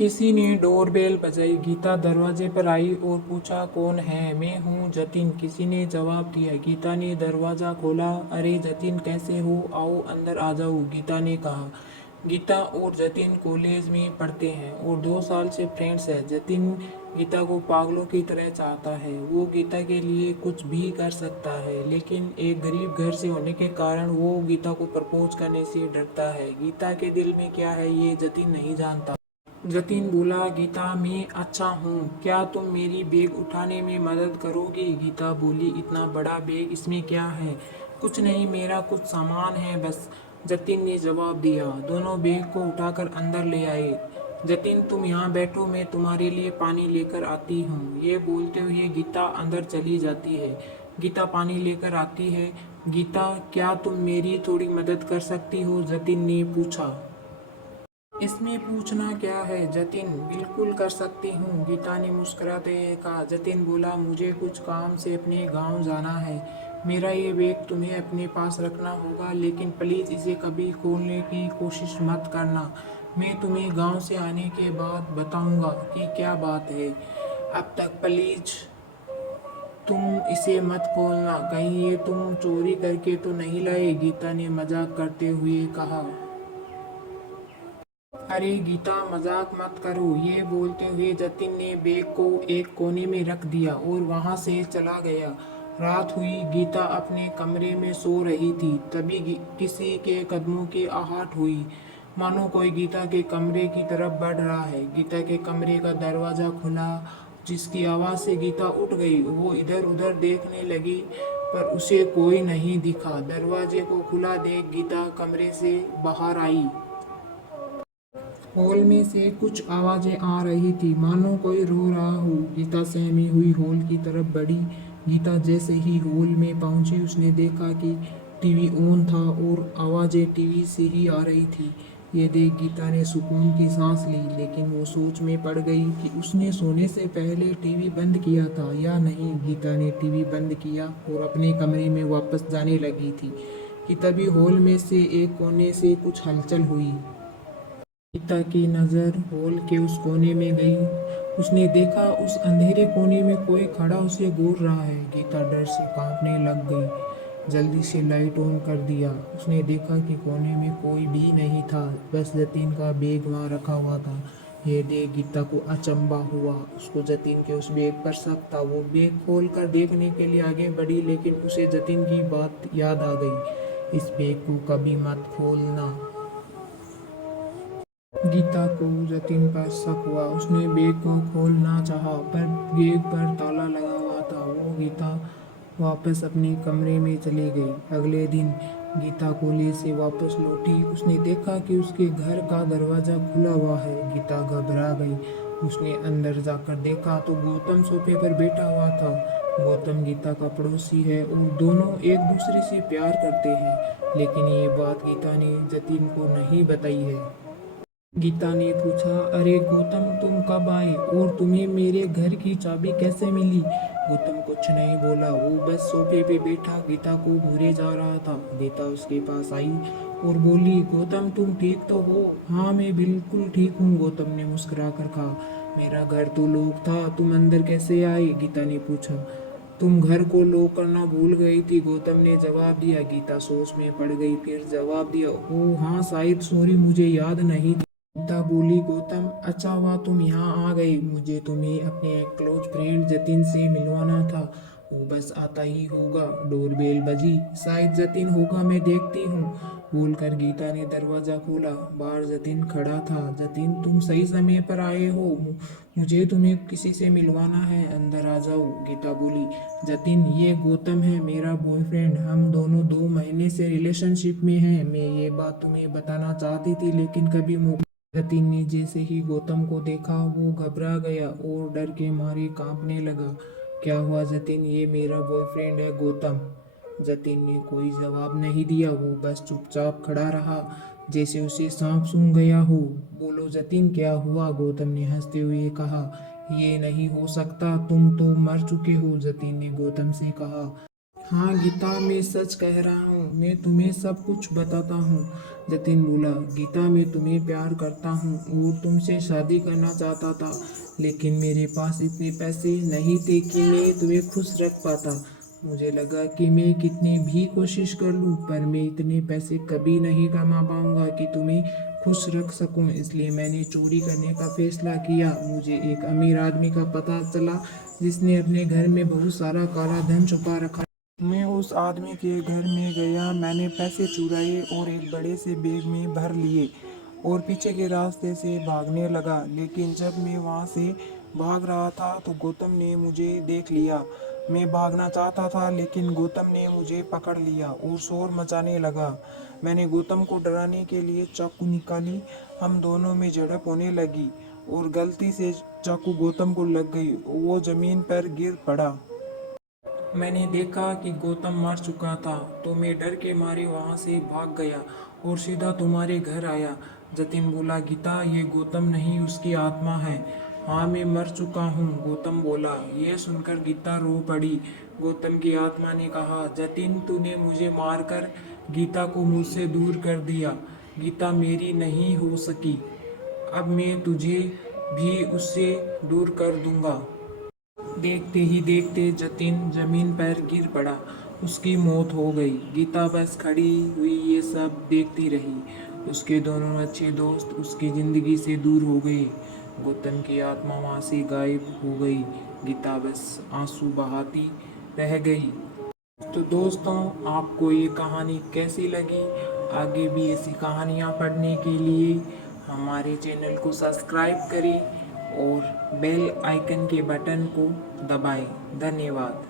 किसी ने डोरबेल बजाई। गीता दरवाजे पर आई और पूछा, कौन है? मैं हूँ जतिन, किसी ने जवाब दिया। गीता ने दरवाज़ा खोला। अरे जतिन, कैसे हो? आओ अंदर आ जाओ, गीता ने कहा। गीता और जतिन कॉलेज में पढ़ते हैं और 2 साल से फ्रेंड्स हैं। जतिन गीता को पागलों की तरह चाहता है। वो गीता के लिए कुछ भी कर सकता है, लेकिन एक गरीब घर से होने के कारण वो गीता को प्रपोज करने से डरता है। गीता के दिल में क्या है ये जतिन नहीं जानता। जतिन बोला, गीता मैं अच्छा हूँ, क्या तुम मेरी बैग उठाने में मदद करोगी? गीता बोली, इतना बड़ा बैग, इसमें क्या है? कुछ नहीं, मेरा कुछ सामान है बस, जतिन ने जवाब दिया। दोनों बैग को उठाकर अंदर ले आए। जतिन, तुम यहाँ बैठो, मैं तुम्हारे लिए पानी लेकर आती हूँ। ये बोलते हुए गीता अंदर चली जाती है। गीता पानी लेकर आती है। गीता, क्या तुम मेरी थोड़ी मदद कर सकती हो? जतिन ने पूछा। इसमें पूछना क्या है जतिन, बिल्कुल कर सकती हूँ, गीता ने मुस्कुराते हुए कहा। जतिन बोला, मुझे कुछ काम से अपने गांव जाना है। मेरा ये बैग तुम्हें अपने पास रखना होगा, लेकिन प्लीज़ इसे कभी खोलने की कोशिश मत करना। मैं तुम्हें गांव से आने के बाद बताऊंगा कि क्या बात है। अब तक प्लीज़ तुम इसे मत खोलना, कहीं ये तुम चोरी करके तो नहीं लाए, गीता ने मजाक करते हुए कहा। अरे गीता, मजाक मत करो, ये बोलते हुए जतिन ने बैग को एक कोने में रख दिया और वहां से चला गया। रात हुई। गीता अपने कमरे में सो रही थी, तभी किसी के कदमों की आहट हुई, मानो कोई गीता के कमरे की तरफ बढ़ रहा है। गीता के कमरे का दरवाजा खुला, जिसकी आवाज़ से गीता उठ गई। वो इधर उधर देखने लगी, पर उसे कोई नहीं दिखा। दरवाजे को खुला देख गीता कमरे से बाहर आई। हॉल में से कुछ आवाजें आ रही थी, मानो कोई रो रहा हो। गीता सहमी हुई हॉल की तरफ बढ़ी। गीता जैसे ही हॉल में पहुंची, उसने देखा कि टीवी ऑन था और आवाजें टीवी से ही आ रही थी। ये देख गीता ने सुकून की सांस ली, लेकिन वो सोच में पड़ गई कि उसने सोने से पहले टीवी बंद किया था या नहीं। गीता ने टीवी बंद किया और अपने कमरे में वापस जाने लगी थी कि तभी हॉल में से एक कोने से कुछ हलचल हुई। गीता की नज़र हॉल के उस कोने में गई। उसने देखा उस अंधेरे कोने में कोई खड़ा उसे घूर रहा है। गीता डर से कांपने लग गई। जल्दी से लाइट ऑन कर दिया। उसने देखा कि कोने में कोई भी नहीं था, बस जतीन का बैग वहाँ रखा हुआ था। ये देख गीता को अचंभा हुआ। उसको जतीन के उस बैग पर शक था। वो बैग खोल कर देखने के लिए आगे बढ़ी, लेकिन उसे जतीन की बात याद आ गई, इस बैग को कभी मत खोलना। गीता को जतिन पर शक हुआ। उसने बैग को खोलना चाहा, पर बैग पर ताला लगा हुआ था। वो गीता वापस अपने कमरे में चली गई। अगले दिन गीता कॉलेज से वापस लौटी। उसने देखा कि उसके घर का दरवाज़ा खुला हुआ है। गीता घबरा गई। उसने अंदर जाकर देखा तो गौतम सोफे पर बैठा हुआ था। गौतम गीता का पड़ोसी है और दोनों एक दूसरे से प्यार करते हैं, लेकिन ये बात गीता ने जतिन को नहीं बताई है। गीता ने पूछा, अरे गौतम, तुम कब आए और तुम्हें मेरे घर की चाबी कैसे मिली? गौतम कुछ नहीं बोला। वो बस सोफे पे बैठा गीता को घूरे जा रहा था। गीता उसके पास आई और बोली, गौतम तुम ठीक तो हो? हाँ मैं बिल्कुल ठीक हूँ, गौतम ने मुस्कुरा कर कहा। मेरा घर तो लॉक था, तुम अंदर कैसे आए? गीता ने पूछा। तुम घर को लॉक करना भूल गई थी, गौतम ने जवाब दिया। गीता सोच में पड़ गई, फिर जवाब दिया, ओ हाँ शायद, सॉरी मुझे याद नहीं। गीता बोली, गौतम अच्छा हुआ तुम यहाँ आ गए, मुझे तुम्हें अपने एक क्लोज फ्रेंड जतिन से मिलवाना था। वो बस आता ही होगा। डोरबेल बजी। शायद जतिन होगा, मैं देखती हूँ, बोलकर गीता ने दरवाजा खोला। बाहर जतिन खड़ा था। जतिन, तुम सही समय पर आए हो, मुझे तुम्हें किसी से मिलवाना है, अंदर आ जाओ, गीता बोली। जतिन, ये गौतम है, मेरा बॉयफ्रेंड, हम दोनों 2 महीने से रिलेशनशिप में हैं। मैं ये बात तुम्हें बताना चाहती थी, लेकिन कभी जतिन ने जैसे ही गौतम को देखा, वो घबरा गया और डर के मारे कांपने लगा। क्या हुआ जतिन? ये मेरा बॉयफ्रेंड है गौतम। जतिन ने कोई जवाब नहीं दिया। वो बस चुपचाप खड़ा रहा, जैसे उसे सांप सूंघ गया हो। बोलो जतिन, क्या हुआ? गौतम ने हंसते हुए कहा। ये नहीं हो सकता, तुम तो मर चुके हो, जतिन ने गौतम से कहा। हाँ गीता, मैं सच कह रहा हूँ, मैं तुम्हें सब कुछ बताता हूँ। जतिन बोला, गीता मैं तुम्हें प्यार करता हूँ और तुमसे शादी करना चाहता था, लेकिन मेरे पास इतने पैसे नहीं थे कि मैं तुम्हें खुश रख पाता। मुझे लगा कि मैं कितनी भी कोशिश कर लूँ पर मैं इतने पैसे कभी नहीं कमा पाऊंगा कि तुम्हें खुश रख सकूं, इसलिए मैंने चोरी करने का फैसला किया। मुझे एक अमीर आदमी का पता चला जिसने अपने घर में बहुत सारा काला धन छुपा रखा। मैं उस आदमी के घर में गया, मैंने पैसे चुराए और एक बड़े से बैग में भर लिए और पीछे के रास्ते से भागने लगा। लेकिन जब मैं वहाँ से भाग रहा था तो गौतम ने मुझे देख लिया। मैं भागना चाहता था लेकिन गौतम ने मुझे पकड़ लिया और शोर मचाने लगा। मैंने गौतम को डराने के लिए चाकू निकाली। हम दोनों में झड़प होने लगी और गलती से चाकू गौतम को लग गई। वो जमीन पर गिर पड़ा। मैंने देखा कि गौतम मर चुका था तो मैं डर के मारे वहां से भाग गया और सीधा तुम्हारे घर आया। जतिन बोला, गीता ये गौतम नहीं उसकी आत्मा है। हाँ मैं मर चुका हूँ, गौतम बोला। यह सुनकर गीता रो पड़ी। गौतम की आत्मा ने कहा, जतिन तूने मुझे मारकर गीता को मुझसे दूर कर दिया। गीता मेरी नहीं हो सकी, अब मैं तुझे भी उससे दूर कर दूंगा। देखते ही देखते जतिन जमीन पर गिर पड़ा। उसकी मौत हो गई। गीता बस खड़ी हुई ये सब देखती रही। उसके दोनों अच्छे दोस्त उसकी जिंदगी से दूर हो गए। गौतम की आत्मा वहां से गायब हो गई। गीता बस आंसू बहाती रह गई। तो दोस्तों, आपको ये कहानी कैसी लगी? आगे भी ऐसी कहानियाँ पढ़ने के लिए हमारे चैनल को सब्सक्राइब करें और बेल आइकन के बटन को दबाएं। धन्यवाद।